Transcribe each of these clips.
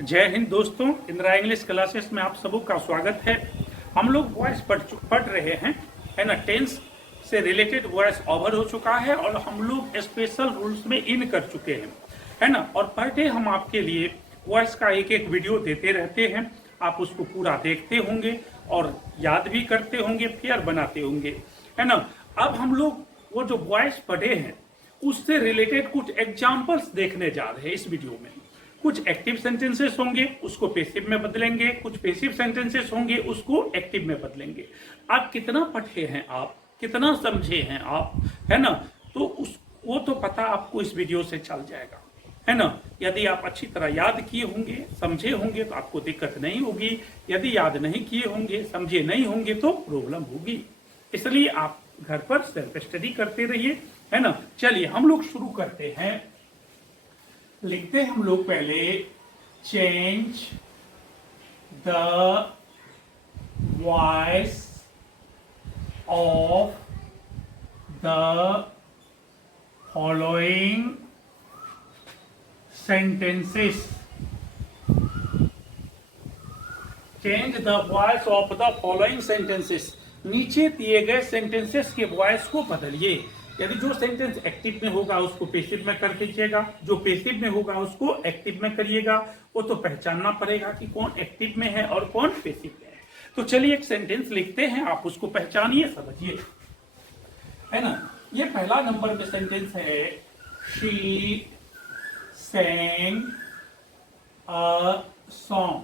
जय हिंद दोस्तों, Indira English classes में आप सबों का स्वागत है। हम लोग वॉइस पढ़ रहे हैं, है ना। टेंस से रिलेटेड वॉइस ओवर हो चुका है और हम लोग स्पेशल रूल्स में इन कर चुके हैं, है ना। और पर डे हम आपके लिए वॉइस का एक एक वीडियो देते रहते हैं। आप उसको पूरा देखते होंगे और याद भी करते होंगे, फिर बनाते होंगे, है ना। अब हम लोग वो जो वॉइस पढ़े हैं उससे रिलेटेड कुछ एग्जाम्पल्स देखने जा रहे हैं इस वीडियो में। कुछ एक्टिव सेंटेंसेस होंगे उसको पेसिव में बदलेंगे, कुछ पेसिव सेंटेंसेस होंगे उसको एक्टिव में बदलेंगे। आप कितना पढ़े हैं, आप कितना समझे हैं आप, है ना। तो उस वो तो पता आपको इस वीडियो से चल जाएगा, है ना। यदि आप अच्छी तरह याद किए होंगे, समझे होंगे तो आपको दिक्कत नहीं होगी। यदि याद नहीं किए होंगे, समझे नहीं होंगे तो प्रॉब्लम होगी। इसलिए आप घर पर सेल्फ स्टडी करते रहिए, है ना। चलिए हम लोग शुरू करते हैं। लिखते हैं हम लोग पहले, change the voice of the following sentences. Change the voice of the following sentences. नीचे दिए गए सेंटेंसेस के वॉइस को बदलिए। यदि जो सेंटेंस एक्टिव में होगा उसको पेसिव में कर दीजिएगा, जो पेसिव में होगा उसको एक्टिव में करिएगा। वो तो पहचानना पड़ेगा कि कौन एक्टिव में है और कौन पेसिव में है। तो चलिए एक सेंटेंस लिखते हैं, आप उसको पहचानिए, समझिए, है ना। ये पहला नंबर में सेंटेंस है, शी sang a song।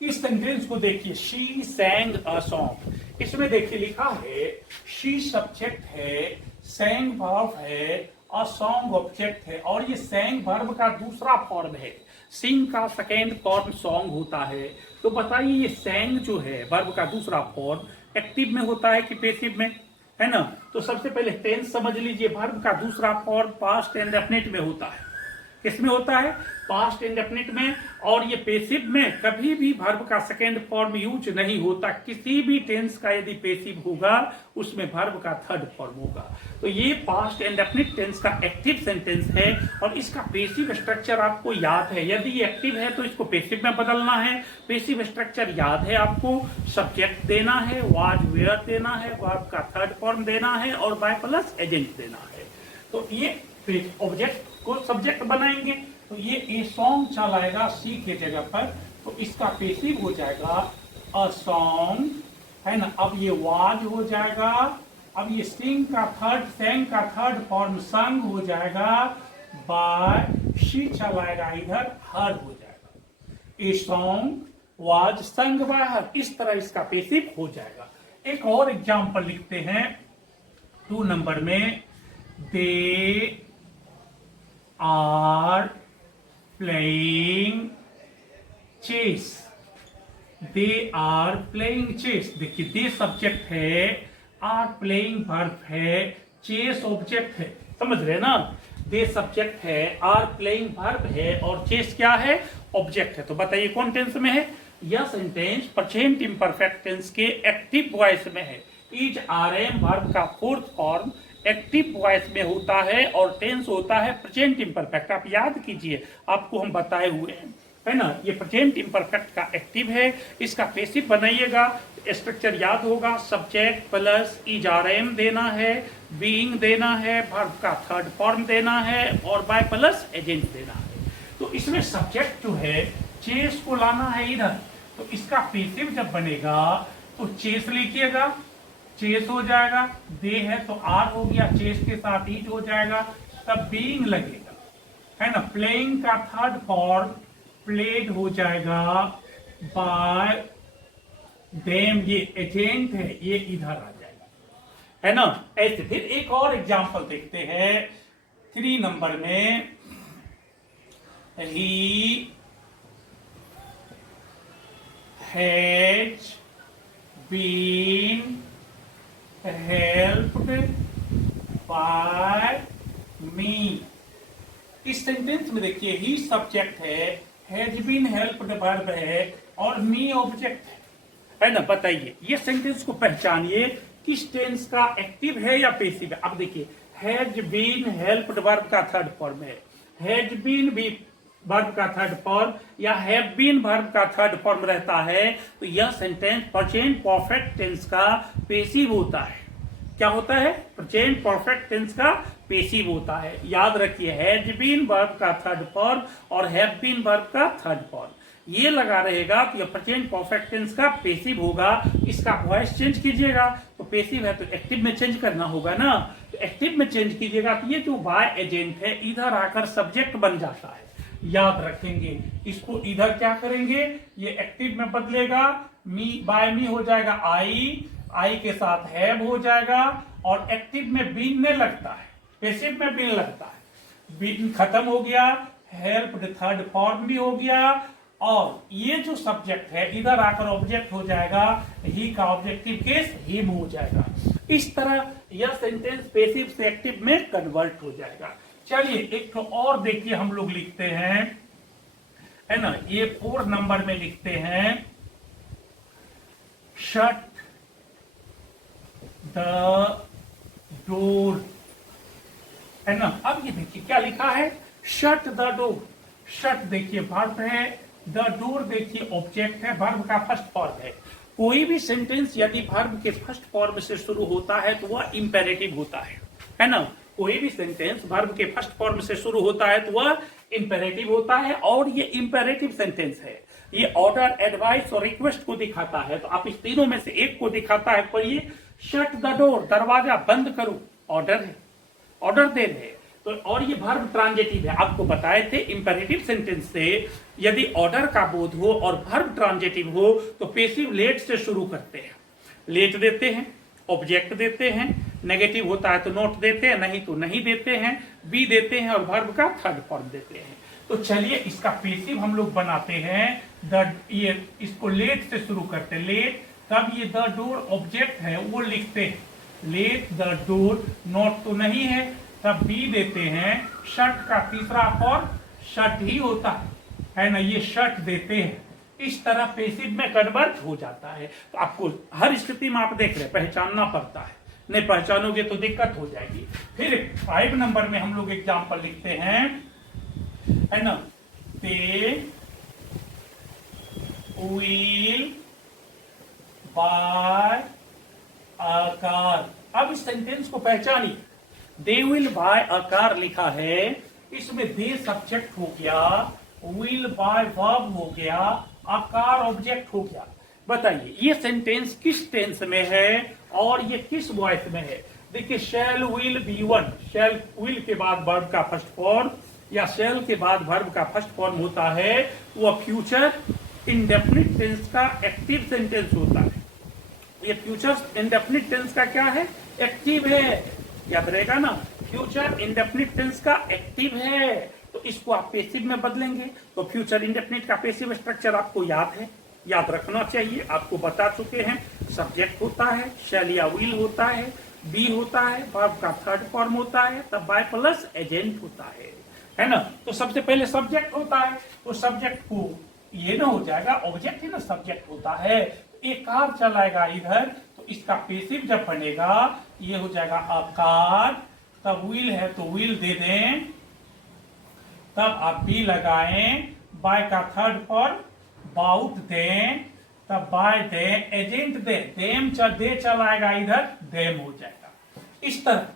इस सेंटेंस को देखिए, शी sang a song। इसमें देखिए लिखा है, शी सब्जेक्ट है, sang वर्ब है, a song ऑब्जेक्ट है। और ये sang वर्ब का दूसरा फॉर्म है, sing का सेकेंड फॉर्म song होता है। तो बताइए ये sang जो है वर्ब का दूसरा फॉर्म एक्टिव में होता है कि पेसिव में, है ना। तो सबसे पहले टेंस समझ लीजिए, वर्ब का दूसरा फॉर्म पास्ट इंडेफिनिट में होता है। किसमें होता है? पास्ट इंडेफिनिट में। और ये पेसिव में कभी भी वर्ब का सेकेंड फॉर्म यूज नहीं होता। किसी भी टेंस का यदि पेसिव होगा उसमें वर्ब का थर्ड फॉर्म होगा। तो ये पास्ट इंडेफिनिट टेंस का एक्टिव सेंटेंस है और इसका पेसिव स्ट्रक्चर आपको याद है। यदि ये एक्टिव है तो इसको पेसिव में बदलना है। पेसिव स्ट्रक्चर याद है आपको, सब्जेक्ट देना है, वाज वेयर देना है, वर्ब का थर्ड फॉर्म देना है और बाय प्लस एजेंट देना है। तो ये ऑब्जेक्ट को सब्जेक्ट बनाएंगे तो ये ए सॉन्ग चल आएगा सी के जगह पर, तो इसका पेसिव हो जाएगा अ सॉन्ग, है ना। अब ये वाज हो जाएगा। अब ये सिंग का थर्ड फॉर्म संग हो जाएगा, बाय शी चल आएगा इधर, हर हो जाएगा। A song was sung by हर, इस तरह इसका पेसिव हो जाएगा। एक और एग्जांपल लिखते हैं 2 नंबर में, दे are playing chess। they are playing chess। देखिए दे सब्जेक्ट है, आर प्लेइंग वर्ब है, चेस ऑब्जेक्ट है। समझ रहे ना, दे सब्जेक्ट है, आर प्लेइंग वर्ब है और चेस क्या है? ऑब्जेक्ट है। तो बताइए कौन टेंस में है? यह सेंटेंस प्रेजेंट इम्परफेक्ट टेंस के एक्टिव वॉइस में है। इज आर एम वर्ब का फोर्थ फॉर्म एक्टिव वॉइस में होता है और टेंस होता है प्रेजेंट इम्परफेक्ट। आप याद कीजिए, आपको हम बताए हुए हैं, है ना। ये प्रेजेंट इम्परफेक्ट का एक्टिव है, इसका पेसिव बनाइएगा, स्ट्रक्चर याद होगा, subject plus is are am देना है, बीइंग देना है, वर्ब का थर्ड फॉर्म देना है और बाय प्लस एजेंट देना है। तो इसमें सब्जेक्ट जो है चेस को लाना है इधर, तो इसका पेसिव जब बनेगा तो चेस लिखिएगा, चेस हो जाएगा। दे है तो आर हो गया, चेस के साथ ईट हो जाएगा, तब बीइंग लगेगा, है ना। प्लेइंग का थर्ड फॉर्म प्लेड हो जाएगा, बाय देम ये एजेंट है, ये इधर आ जाएगा, है ना। ऐसे फिर एक और एग्जांपल देखते हैं 3 नंबर में, he has been helped by me. इस सेंटेंस में देखिए, ही सब्जेक्ट है, हैज बीन हेल्प्ड वर्ब है और मी ऑब्जेक्ट है ना। बताइए ये सेंटेंस को पहचानिए, किस टेंस का एक्टिव है या पेसिव है। अब देखिए, हैज बीन हेल्प्ड वर्ब का थर्ड फॉर्म है, हैज बीन भी वर्ब का थर्ड फॉर्म या हैव बीन वर्ब का थर्ड फॉर्म रहता है तो यह सेंटेंस प्रेजेंट परफेक्ट टेंस का पेसिव होता है। क्या होता है? प्रेजेंट परफेक्ट टेंस का पेसिव होता है। याद रखिए, हैज बीन वर्ब का थर्ड फॉर्म और हैव बीन वर्ब का थर्ड फॉर्म ये लगा रहेगा तो यह प्रेजेंट परफेक्ट टेंस का पेसिव होगा। इसका वॉइस चेंज कीजिएगा तो पेसिव है तो एक्टिव में चेंज करना होगा ना, तो एक्टिव में चेंज कीजिएगा तो ये जो बाय एजेंट है इधर आकर सब्जेक्ट बन जाता है। याद रखेंगे, इसको इधर क्या करेंगे, ये एक्टिव में बदलेगा, मी बाय मी हो जाएगा आई के साथ हैव हो जाएगा और एक्टिव में बीन ने लगता है, पेसिव में बीन लगता है, बीन खत्म हो गया, हेल्प थर्ड फॉर्म भी हो गया और ये जो सब्जेक्ट है इधर आकर ऑब्जेक्ट हो जाएगा, ही का ऑब्जेक्टिव केस हिम हो जाएगा। इस तरह यह सेंटेंस पेसिव से एक्टिव में कन्वर्ट हो जाएगा। चलिए एक तो और देखिए, हम लोग लिखते हैं, है ना, ये 4 नंबर में लिखते हैं शट द डोर, है ना। अब ये देखिए क्या लिखा है, शट द डोर। शट देखिए वर्ब है, द डोर देखिए ऑब्जेक्ट है, वर्ब का फर्स्ट फॉर्म है। कोई भी सेंटेंस यदि वर्ब के फर्स्ट फॉर्म से शुरू होता है तो वह इंपेरेटिव होता है ना। कोई भी सेंटेंस वर्ब के फर्स्ट फॉर्म से शुरू होता है तो वह इंपेरेटिव होता है और ये इंपेरेटिव सेंटेंस है। ये ऑर्डर, एडवाइस और रिक्वेस्ट को दिखाता है, तो आप इस तीनों में से एक को दिखाता है। पढ़िए, शट द डोर, दरवाजा बंद करो, ऑर्डर है, ऑर्डर दे रहे। तो और ये वर्ब ट्रांजिटिव है। आपको बताए थे इंपेरेटिव सेंटेंस से यदि ऑर्डर का बोध हो और वर्ब ट्रांजिटिव हो तो पेसिव लेट से शुरू करते हैं। लेट देते हैं, ऑब्जेक्ट देते हैं, नेगेटिव होता है तो नोट देते हैं, नहीं तो नहीं देते हैं, बी देते हैं और वर्ब का थर्ड फॉर्म देते हैं। तो चलिए इसका पेसिव हम लोग बनाते हैं। ये इसको लेट से शुरू करते हैं, लेट, तब ये द डोर ऑब्जेक्ट है वो लिखते हैं, लेट द डोर, नोट तो नहीं है, तब बी देते हैं, शट का तीसरा फॉर्म शट ही होता है ना, ये शट देते हैं। इस तरह पेसिव में कन्वर्ट हो जाता है। तो आपको हर स्थिति में आप देख रहे पहचानना पड़ता है, नहीं पहचानोगे तो दिक्कत हो जाएगी। फिर 5 नंबर में हम लोग एग्जाम्पल लिखते हैं, है ना, they will buy a car. अब इस सेंटेंस को पहचानिए, they will buy a car लिखा है, इसमें दे सब्जेक्ट हो गया, विल बाय वर्ब हो गया, अ कार ऑब्जेक्ट हो गया। बताइए ये सेंटेंस किस टेंस में है और ये किस वॉइस में है। देखिए, शैल will be one, shell will के बाद वर्ब का फर्स्ट फॉर्म या शैल के बाद वर्ब का फर्स्ट फॉर्म होता है, वह फ्यूचर इंडेफिनिट टेंस का एक्टिव सेंटेंस होता है। ये फ्यूचर इंडेफिनिट टेंस का क्या है, एक्टिव है, याद रहेगा ना, फ्यूचर इंडेफिनिट टेंस का एक्टिव है। तो इसको आप पेसिव में बदलेंगे तो फ्यूचर इंडेफिनिट का पेसिव स्ट्रक्चर आपको याद है, याद रखना चाहिए, आपको बता चुके हैं। सब्जेक्ट होता है, शैल या विल होता है, बी होता है, वर्ब का थर्ड फॉर्म होता है, तब बाय प्लस एजेंट होता है ना। तो सबसे पहले सब्जेक्ट होता है, तो सब्जेक्ट को ये ना हो जाएगा, ऑब्जेक्ट ही ना सब्जेक्ट होता है, एक कार चलाएगा इधर, तो इसका पेसिव जब बनेगा ये हो जाएगा अ कार, तब विल है तो विल दे दें, तब आप बी लगाएं, बाय का थर्ड फॉर्म बाउट दें, तब बाय दें, एजेंट दे, देम दे चलाएगा इधर, देम हो जाएगा। इस तरह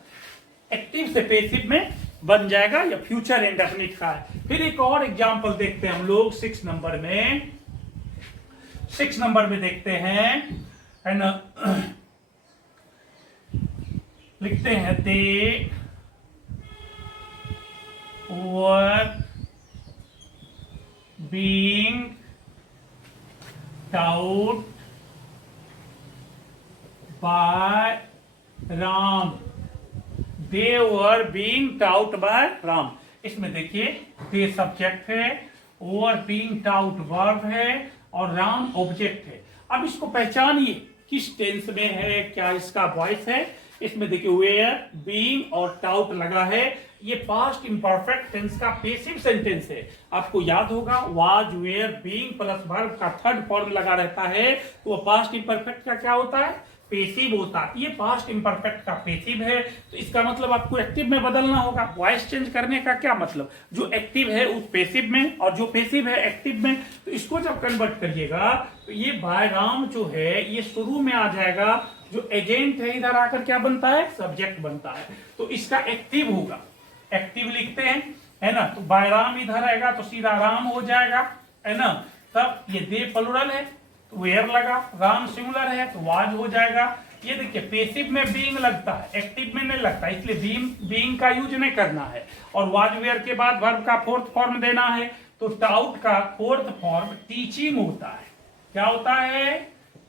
एक्टिव से पेसिव में बन जाएगा, या फ्यूचर इंडेफिनिट का है। फिर एक और एग्जांपल देखते हैं हम लोग 6 नंबर में। 6 नंबर में देखते हैं, है ना, लिखते हैं they were being taught by Ram, they were being taught by Ram. इसमें देखिए दे सब्जेक्ट है, वर बीइंग टाउट वर्ब है और राम ऑब्जेक्ट है। अब इसको पहचानिए किस टेंस में है, क्या इसका वॉइस है। इसमें देखिए वेयर, बीइंग और टाउट लगा है, ये पास्ट इम्परफेक्ट टेंस का पेसिव सेंटेंस है। आपको याद होगा was, were, being plus verb का थर्ड फॉर्म लगा रहता है, तो वो पास्ट इम्परफेक्ट का क्या होता है, पेसिव होता है, ये पास्ट इम्परफेक्ट का पेसिव है, तो इसका मतलब आपको एक्टिव में बदलना होगा। वॉइस चेंज करने का क्या मतलब, जो एक्टिव है उस पेसिव में और जो पेसिव है एक्टिव में, तो इसको जब कन्वर्ट करिएगा तो ये बायराम जो है ये शुरू में आ जाएगा, जो एजेंट है इधर आकर क्या बनता है, सब्जेक्ट बनता है, तो इसका एक्टिव होगा, एक्टिव लिखते हैं, है ना। तो बायराम इधर आएगा तो सीधा राम हो जाएगा, है ना। तब ये दे प्लुरल है तो वेयर लगा, राम सिंगुलर है तो वाज हो जाएगा। ये देखिए पेसिव में बीइंग लगता है, एक्टिव में नहीं लगता, इसलिए बीइंग का यूज नहीं करना है। और वाज वेयर के बाद वर्ब का फोर्थ फॉर्म देना है, तो टाउट का फोर्थ फॉर्म टीचिंग होता है। क्या होता है,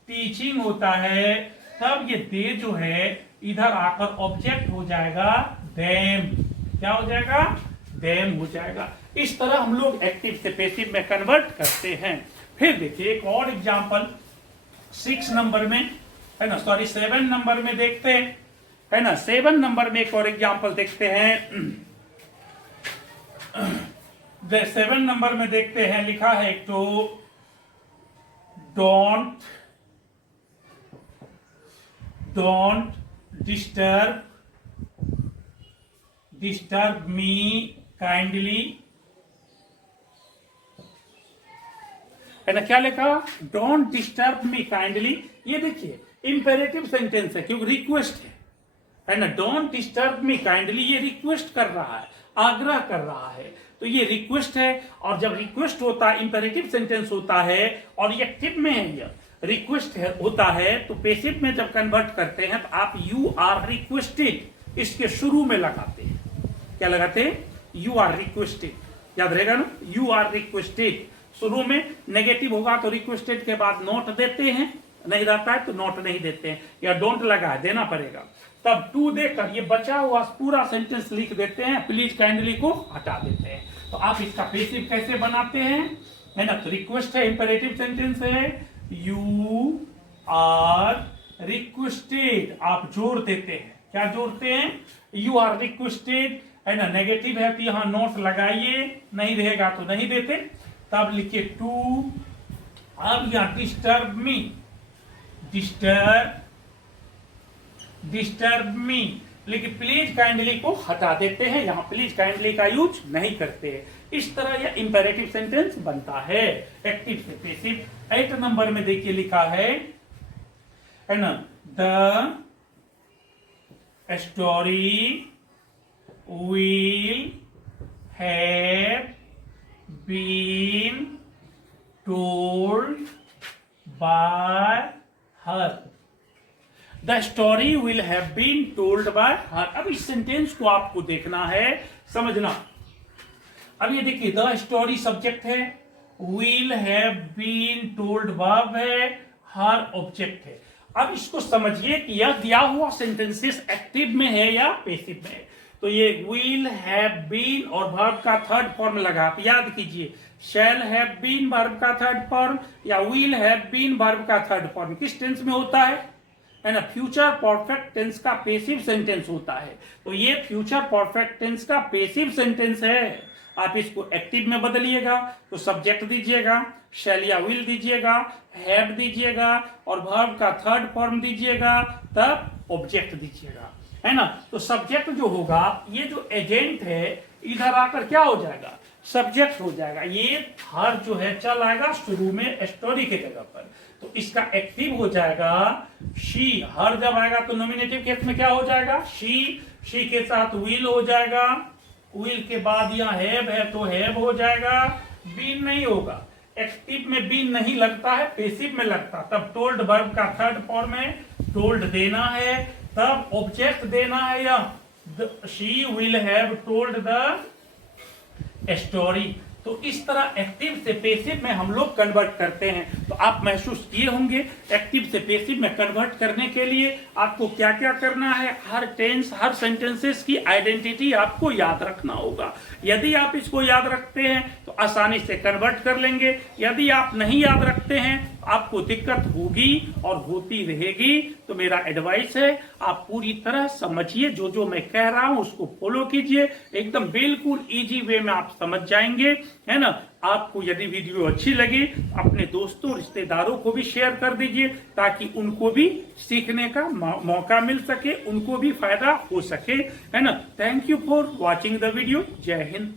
टीचिंग होता है। तब ये दे जो है इधर आकर ऑब्जेक्ट हो जाएगा देम, क्या हो जाएगा, देम हो जाएगा। इस तरह हम लोग एक्टिव से पेसिव में कन्वर्ट करते हैं। फिर देखिए एक और एग्जांपल 6 नंबर में, है ना, सॉरी 7 नंबर में देखते हैं, है ना। 7 नंबर में एक और एग्जांपल देखते हैं। 7 नंबर में देखते हैं, लिखा है एक तो डोंट डिस्टर्ब मी काइंडली, है ना। क्या लिखा, डोंट डिस्टर्ब मी काइंडली। ये देखिए इंपेरेटिव सेंटेंस है क्योंकि रिक्वेस्ट है ना। डोंट डिस्टर्ब मी काइंडली ये रिक्वेस्ट कर रहा है, आग्रह कर रहा है, तो ये रिक्वेस्ट है। और जब रिक्वेस्ट होता है, इंपेरेटिव सेंटेंस होता है और ये एक्टिव में है, ये रिक्वेस्ट है होता है, तो पेसिव में जब कन्वर्ट करते हैं तो आप यू आर रिक्वेस्टेड इसके शुरू में लगाते हैं। क्या लगाते हैं, यू आर रिक्वेस्टेड, याद रहेगा ना, यू आर रिक्वेस्टेड। शुरू में नेगेटिव होगा तो रिक्वेस्टेड के बाद नोट देते हैं, नहीं रहता है तो नोट नहीं देते हैं, या डोंट लगा है देना पड़ेगा। तब टू देकर ये बचा हुआ पूरा सेंटेंस लिख देते हैं, प्लीज काइंडली को हटा देते हैं। तो आप इसका पेसिव कैसे बनाते हैं, है ना। तो रिक्वेस्ट है, इंपेरेटिव सेंटेंस है, यू आर रिक्वेस्टेड, आप जोड़ देते हैं, क्या जोड़ते हैं, यू आर रिक्वेस्टेड, है ना। नेगेटिव है तो यहां नोट लगाइए, नहीं रहेगा तो नहीं देते। तब लिखिए टू, अब यहां डिस्टर्ब मी, लेकिन प्लीज काइंडली को हटा देते हैं, यहां प्लीज काइंडली का यूज नहीं करते हैं। इस तरह यह इंपेरेटिव सेंटेंस बनता है एक्टिव से पेसिव। 8 नंबर में देखिए लिखा है ना, the story will have been told by her, the story will have been told by her। अब इस सेंटेंस को आपको देखना है, समझना। अब ये देखिए द स्टोरी सब्जेक्ट है, will have been told verb है, her ऑब्जेक्ट है। अब इसको समझिए कि यह दिया हुआ सेंटेंसेस एक्टिव में है या पेसिव में है। तो ये will have been और वर्ब का थर्ड फॉर्म लगा, आप याद कीजिए, shall have been वर्ब का थर्ड फॉर्म या will have been वर्ब का थर्ड फॉर्म किस टेंस में होता है ना, फ्यूचर परफेक्ट टेंस का पेसिव सेंटेंस होता है। तो ये फ्यूचर परफेक्ट टेंस का पेसिव सेंटेंस है। आप इसको एक्टिव में बदलिएगा तो सब्जेक्ट दीजिएगा, shall या will दीजिएगा, have दीजिएगा और वर्ब का थर्ड फॉर्म दीजिएगा, तब ऑब्जेक्ट दीजिएगा, है ना। तो सब्जेक्ट जो होगा, ये जो एजेंट है इधर आकर क्या हो जाएगा, सब्जेक्ट हो जाएगा। ये हर जो है चल आएगा शुरू में स्टोरी के जगह पर, तो इसका एक्टिव हो जाएगा शी। हर जब आएगा तो नॉमिनेटिव केस में क्या हो जाएगा, शी के साथ विल हो जाएगा, विल के बाद यहाँ हैव है तो हैव हो जाएगा, बीन नहीं होगा। एक्टिव में बीन नहीं लगता है, पेसिव में लगता। तब टोल्ड वर्ब का थर्ड फॉर्म है, टोल्ड देना है, तब ऑब्जेक्ट देना है, या she will have told the story. तो इस तरह एक्टिव से पेसिव में हम लोग कन्वर्ट करते हैं। तो आप महसूस किए होंगे एक्टिव से पेसिव में कन्वर्ट करने के लिए आपको क्या क्या करना है। हर टेंस, हर सेंटेंसेस की आइडेंटिटी आपको याद रखना होगा। यदि आप इसको याद रखते हैं तो आसानी से कन्वर्ट कर लेंगे। यदि आप नहीं याद रखते हैं आपको दिक्कत होगी और होती रहेगी। तो मेरा एडवाइस है आप पूरी तरह समझिए, जो जो मैं कह रहा हूं उसको फॉलो कीजिए, एकदम बिल्कुल इजी वे में आप समझ जाएंगे। है ना। आपको यदि वीडियो अच्छी लगी अपने दोस्तों रिश्तेदारों को भी शेयर कर दीजिए, ताकि उनको भी सीखने का मौका मिल सके, उनको भी फायदा हो सके, है ना। Thank you for watching the video. जय हिंद।